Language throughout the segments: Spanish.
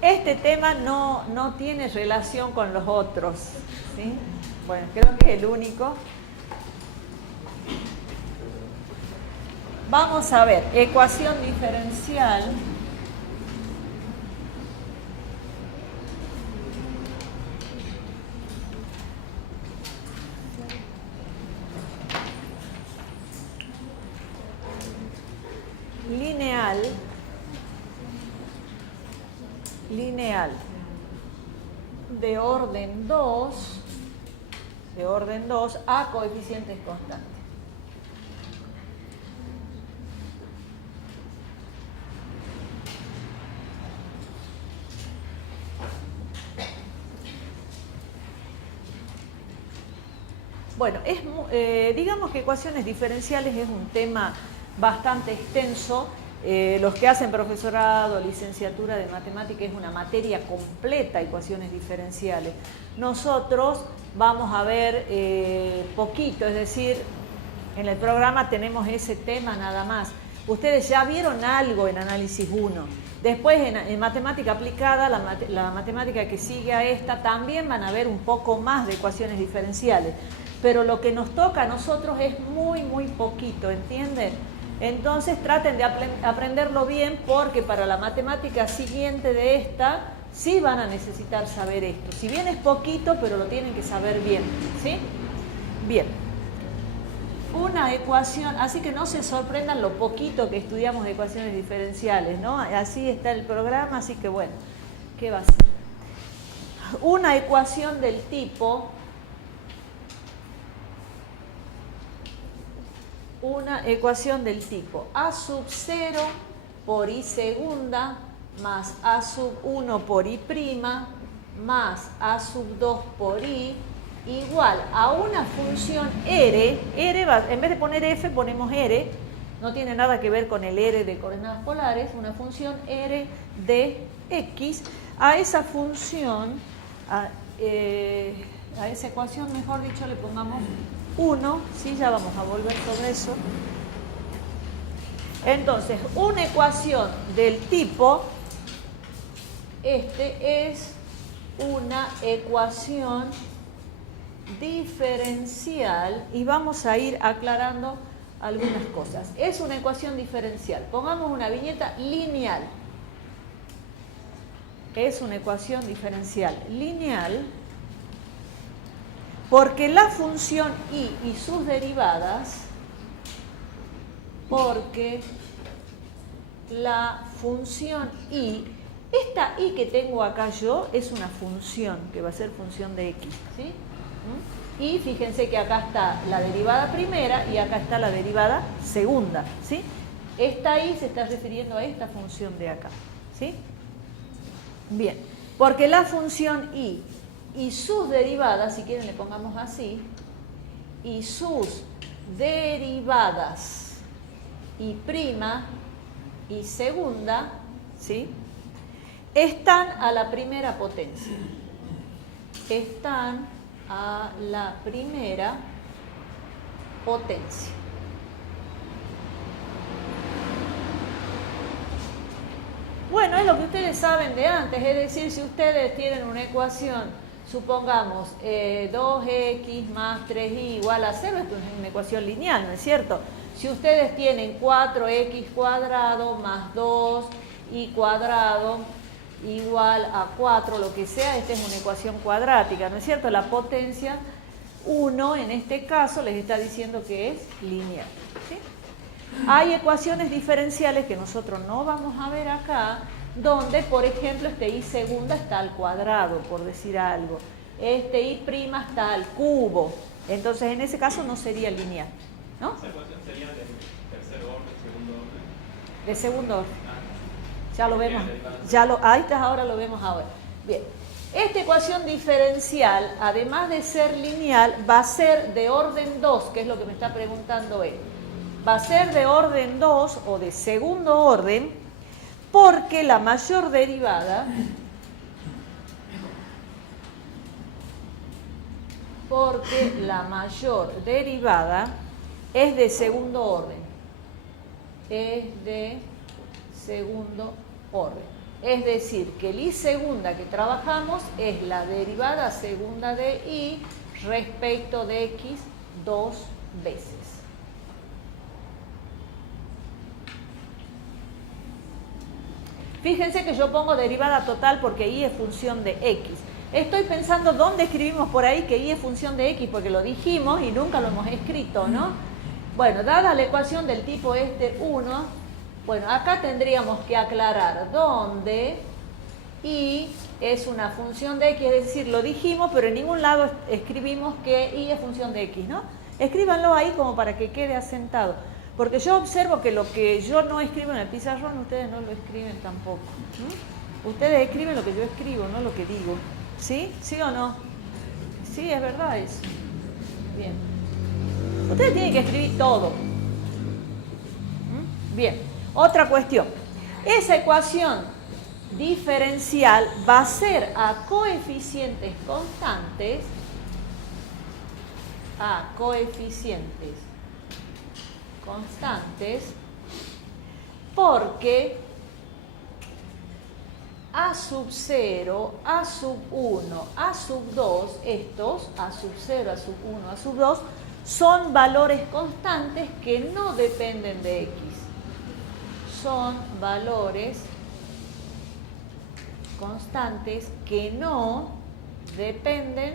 Este tema no tiene relación con los otros, ¿sí? Bueno, creo que es el único. Vamos a ver, ecuación diferencial. Lineal de orden 2 a coeficientes constantes. Bueno, digamos que ecuaciones diferenciales es un tema bastante extenso. Los que hacen profesorado, licenciatura de matemática, es una materia completa, ecuaciones diferenciales. Nosotros vamos a ver poquito, es decir, en el programa tenemos ese tema nada más. Ustedes ya vieron algo en análisis 1. Después en matemática aplicada, la matemática que sigue a esta, también van a ver un poco más de ecuaciones diferenciales. Pero lo que nos toca a nosotros es muy, muy poquito, ¿entienden? Entonces traten de aprenderlo bien, porque para la matemática siguiente de esta sí van a necesitar saber esto. Si bien es poquito, pero lo tienen que saber bien, ¿sí? Bien. Una ecuación, así que no se sorprendan lo poquito que estudiamos de ecuaciones diferenciales, ¿no? Así está el programa, así que bueno, ¿qué va a ser? Una ecuación del tipo... a sub 0 por i segunda más a sub 1 por i prima más a sub 2 por i igual a una función r, en vez de poner f ponemos r, no tiene nada que ver con el r de coordenadas polares, una función r de x, a esa función, a esa ecuación, mejor dicho, le pongamos 1, ¿sí? Ya vamos a volver sobre eso. Entonces, una ecuación del tipo, es una ecuación diferencial, y vamos a ir aclarando algunas cosas. Es una ecuación diferencial. Pongamos una viñeta lineal. Es una ecuación diferencial lineal porque la función y sus derivadas, porque la función y, esta y que tengo acá yo, es una función, que va a ser función de x, ¿sí? Y fíjense que acá está la derivada primera y acá está la derivada segunda, ¿sí? Esta y se está refiriendo a esta función de acá, ¿sí? Bien, porque la función y sus derivadas, si quieren le pongamos así, y sus derivadas y prima y segunda, ¿sí? Están a la primera potencia. Están a la primera potencia. Bueno, es lo que ustedes saben de antes, es decir, si ustedes tienen una ecuación, supongamos 2x más 3y igual a 0, esto es una ecuación lineal, ¿no es cierto? Si ustedes tienen 4x cuadrado más 2y cuadrado igual a 4, lo que sea, esta es una ecuación cuadrática, ¿no es cierto? La potencia 1 en este caso les está diciendo que es lineal, ¿sí? Hay ecuaciones diferenciales que nosotros no vamos a ver acá, donde, por ejemplo, este y segunda está al cuadrado, por decir algo. Este y prima está al cubo. Entonces, en ese caso no sería lineal, ¿no? ¿Esa ecuación sería de tercer orden, segundo orden? De segundo orden. Ya lo vemos. Ahí está, ahora lo vemos ahora. Bien. Esta ecuación diferencial, además de ser lineal, va a ser de orden 2, que es lo que me está preguntando él. Va a ser de orden 2 o de segundo orden, porque la mayor derivada es de segundo orden. Es de segundo orden. Es decir, que el y segunda que trabajamos es la derivada segunda de y respecto de x 2 veces. Fíjense que yo pongo derivada total porque y es función de x. Estoy pensando dónde escribimos por ahí que y es función de x, porque lo dijimos y nunca lo hemos escrito, ¿no? Bueno, dada la ecuación del tipo 1, bueno, acá tendríamos que aclarar dónde y es una función de x, es decir, lo dijimos, pero en ningún lado escribimos que y es función de x, ¿no? Escríbanlo ahí como para que quede asentado. Porque yo observo que lo que yo no escribo en el pizarrón, ustedes no lo escriben tampoco. Ustedes escriben lo que yo escribo, no lo que digo. ¿Sí? ¿Sí o no? Sí, es verdad eso. Bien. Ustedes tienen que escribir todo. Bien. Otra cuestión. Esa ecuación diferencial va a ser a coeficientes constantes, porque a sub 0, a sub 1, a sub 2, estos, a sub 0, a sub 1, a sub 2, son valores constantes que no dependen de x. Son valores constantes que no dependen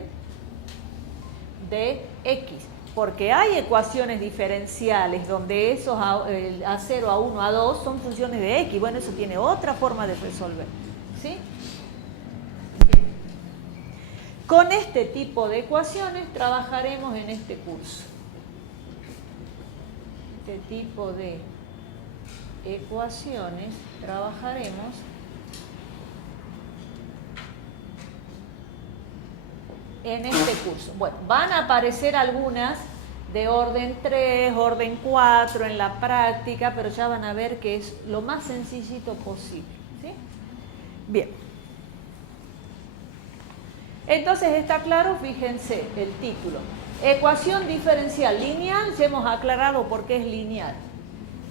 de x. Porque hay ecuaciones diferenciales donde esos a 0, a 1, a 2 son funciones de x. Bueno, eso tiene otra forma de resolver. ¿Sí? Con este tipo de ecuaciones trabajaremos en este curso. Este tipo de ecuaciones trabajaremos en este curso. Bueno, van a aparecer algunas de orden 3, orden 4 en la práctica, pero ya van a ver que es lo más sencillito posible. ¿Sí? Bien. Entonces está claro, fíjense el título. Ecuación diferencial lineal, ya hemos aclarado por qué es lineal.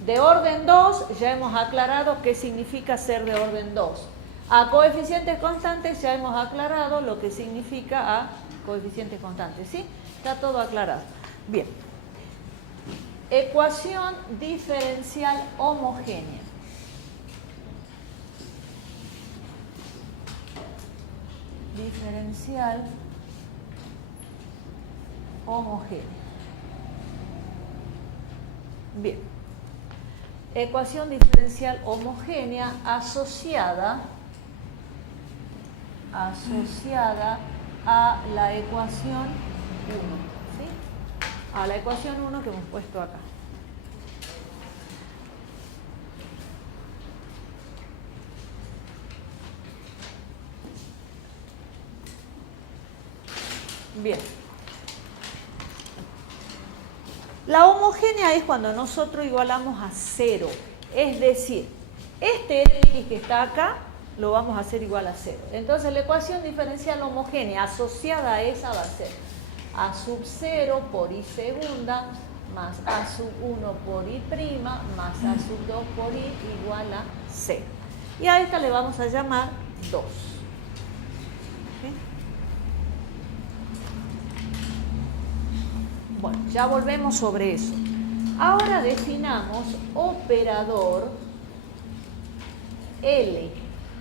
De orden 2, ya hemos aclarado qué significa ser de orden 2. A coeficientes constantes ya hemos aclarado lo que significa a coeficientes constantes, ¿sí? Está todo aclarado. Bien. Ecuación diferencial homogénea. Diferencial homogénea. Bien. Ecuación diferencial homogénea asociada a la ecuación 1, ¿sí? A la ecuación 1 que hemos puesto acá. Bien. La homogénea es cuando nosotros igualamos a 0. Es decir, este x que está acá lo vamos a hacer igual a 0. Entonces la ecuación diferencial homogénea asociada a esa va a ser a sub 0 por y segunda más a sub 1 por y prima más a sub 2 por y igual a 0. Y a esta le vamos a llamar 2. Bueno, ya volvemos sobre eso. Ahora definamos operador L,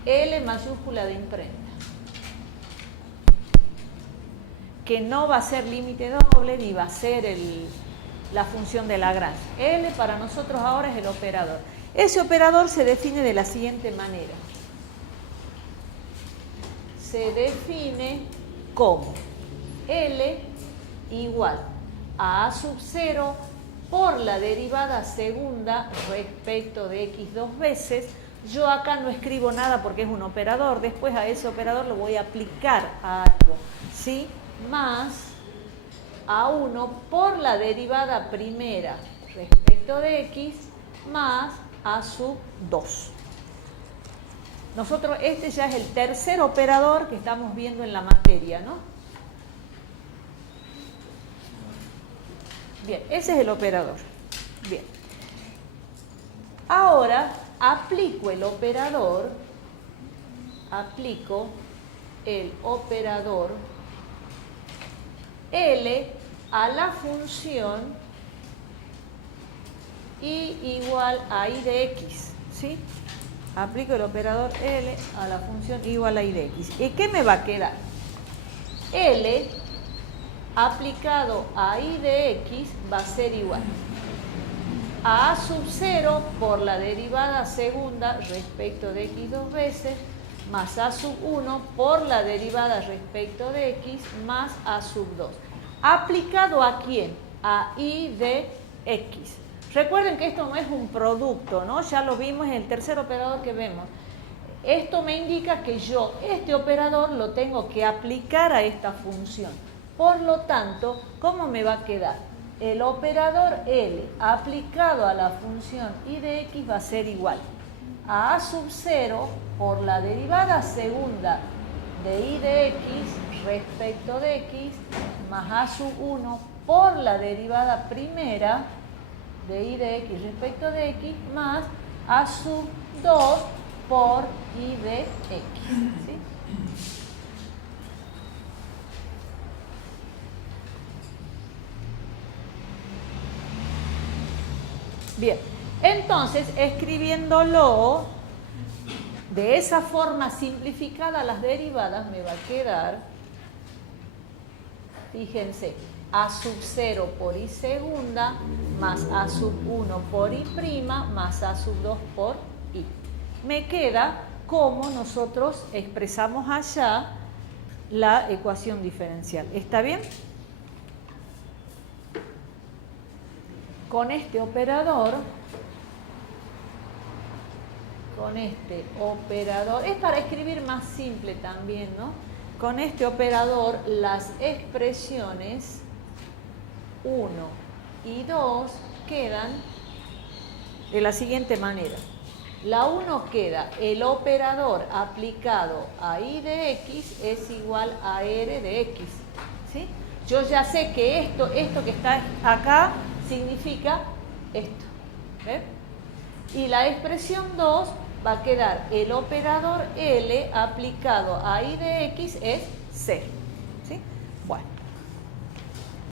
L mayúscula de imprenta, que no va a ser límite doble ni va a ser la función de Lagrange. L para nosotros ahora es el operador. Ese operador se define de la siguiente manera. Se define como L igual a sub 0 por la derivada segunda respecto de x 2 veces. Yo acá no escribo nada porque es un operador. Después a ese operador lo voy a aplicar a algo, ¿sí? Más a1 por la derivada primera respecto de x más a sub 2. Nosotros, este ya es el tercer operador que estamos viendo en la materia, ¿no? Bien, ese es el operador. Bien. Ahora aplico el operador aplico el operador L a la función y igual a I de X, ¿sí? Aplico el operador L a la función igual a I de X. ¿Y qué me va a quedar? L aplicado a I de X va a ser igual a sub 0 por la derivada segunda respecto de X dos veces, más A sub 1 por la derivada respecto de X más A sub 2. ¿Aplicado a quién? A I de X. Recuerden que esto no es un producto, ¿no? Ya lo vimos en el tercer operador que vemos. Esto me indica que yo este operador lo tengo que aplicar a esta función. Por lo tanto, ¿cómo me va a quedar? El operador L aplicado a la función I de X va a ser igual a sub 0 por la derivada segunda de I de X respecto de X más A sub 1 por la derivada primera de I de X respecto de X más A sub 2 por I de X. ¿Sí? Bien, entonces escribiéndolo de esa forma simplificada las derivadas me va a quedar, fíjense, A sub 0 por I segunda más A sub 1 por I prima más A sub 2 por I. Me queda como nosotros expresamos allá la ecuación diferencial. ¿Está bien? Con este operador, es para escribir más simple también, ¿no? Con este operador las expresiones 1 y 2 quedan de la siguiente manera. La 1 queda, el operador aplicado a I de X es igual a R de X, ¿sí? Yo ya sé que esto que está acá significa esto, ¿ves? Y la expresión 2 va a quedar el operador L aplicado a I de X es 0.